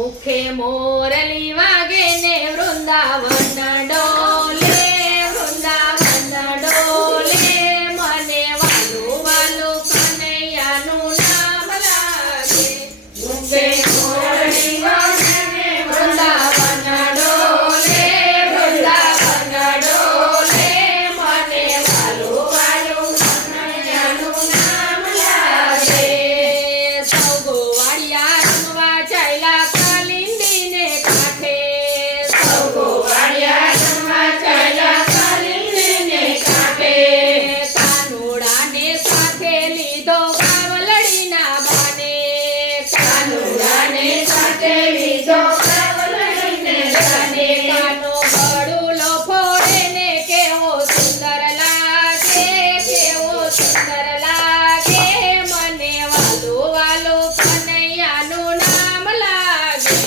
મુખે મોરલી વાગે ને વૃંદાવન ડોલે, વૃંદાવન ડોલે, મને વાલું વાલું કનૈયાનું નામ લાગે. મુખે મોરલી વાગે ને વૃંદાવન ડોલે, વૃંદાવન ડોલે, મને વાલું વાલું કનૈયાનું નામ લાગે. સૌ ગોવાળિયા રમવા ચાલ્યા કાલિંદીને કાંઠે, સૌ ગોવાળિયા રમવા ચાલ્યા કાલિંદીને કાંઠે. કાનુડાને સાથે લીધો કાવલડીના બાને, કાનુડાને સાથે લીધો કાવલડીને બાને. કાનો ગળુલો ફોડે ને કેવો સુંદર લાગે, કેવો સુંદર લાગે, મને વાલું વાલું કનૈયાનું નામ લાગે.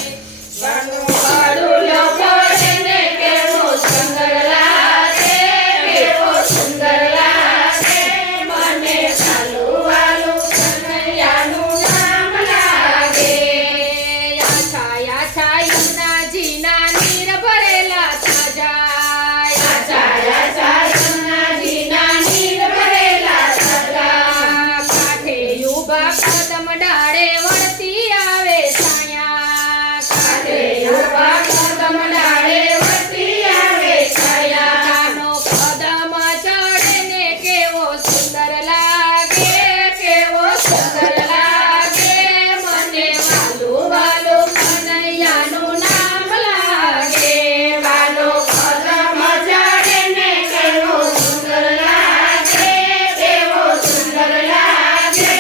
કાનો ગળુલો ફોડે ને કેવો સુંદર લાગે, કેવો સુંદર લાગે, મને વાલું વાલું કનૈયાનું નામ લાગે. યાછા યાછા યમુનાજીના નીર ભરેલા તાજા, યાછા યાછા યમુનાજીના નીર ભરેલા તાજા. કાંઠે ઊભા કદમ ડાળે વળતી આવે છાયા, કાંઠે ઊભા કદમ ડાળે વળતી આવે છાયા. કાનો કદમ ચડે ને કેવો સુંદર લાગે, કેવો સુંદર લાગે, મને વાલું વાલું કનૈયાનું નામ લાગે. વાલો કદમ ચડે ને કેવો સુંદર લાગે, કેવો સુંદર લાગે,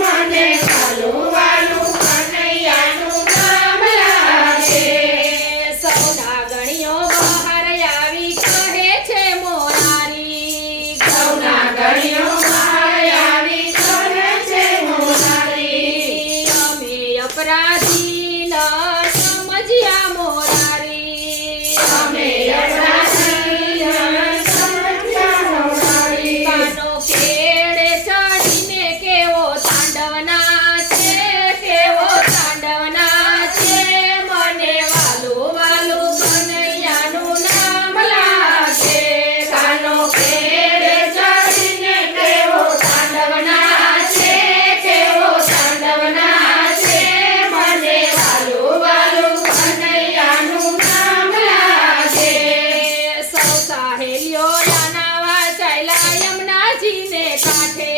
મને વાલું વાલું કનૈયાનું નામ લાગે. સૌના ગણીઓ બહાર આવી કહે છે મોરારી, સૌના ગણીઓ બહાર આવી કહે છે મોરારી. અમે અપરાધી ન સમજ્યા મોરારી, અમે અપરાધી ન સમજ્યા મોરારી. કાનો કેળે ચડીને કેવો તાંડવ નાચે, કેવો તાંડવ નાચે, મને વાલું વાલું કનૈયાનું નામ લાગે. કાનો કેળે ચડીને કેવો તાંડવ નાચે, કેવો તાંડવ નાચે, મને વાલું વાલું કનૈયાનું નામ લાગે. સૌ સહેલીઓ નાવા ચાલ્યા યમુનાજીને કાંઠે,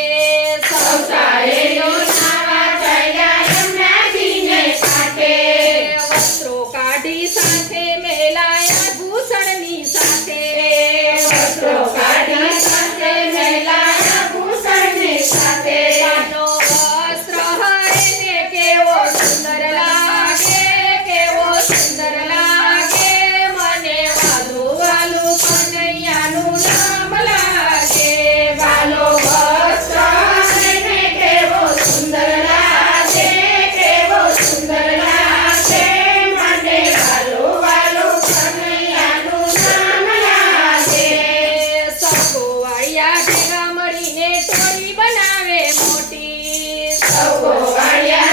સૌ સહેલીઓ નાવા ચાલ્યા યમુનાજીને કાંઠે. વસ્ત્રો કાઢી સાથે મેલાયા ભૂષણની સાથે, વસ્ત્રો કાઢી સાથે મેલાયા ભૂષણની સાથે. કાનો વસ્ત્ર હરે ને કેવો સુંદર લાગે, કેવો સુંદર લાગે, મને વાલું વાલું કનૈયાનું નામ લાગે. વાલો વસ્ત્ર હરે ને કેવો સુંદર લાગે, કેવો સુંદર લાગે, મને વાલું વાલું કનૈયાનું નામ લાગે. સૌ ગોવાળિયા ભેગા મળીને ટોળી બનાવે મોટી, સૌ ગોવાળિયા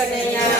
કનૈયા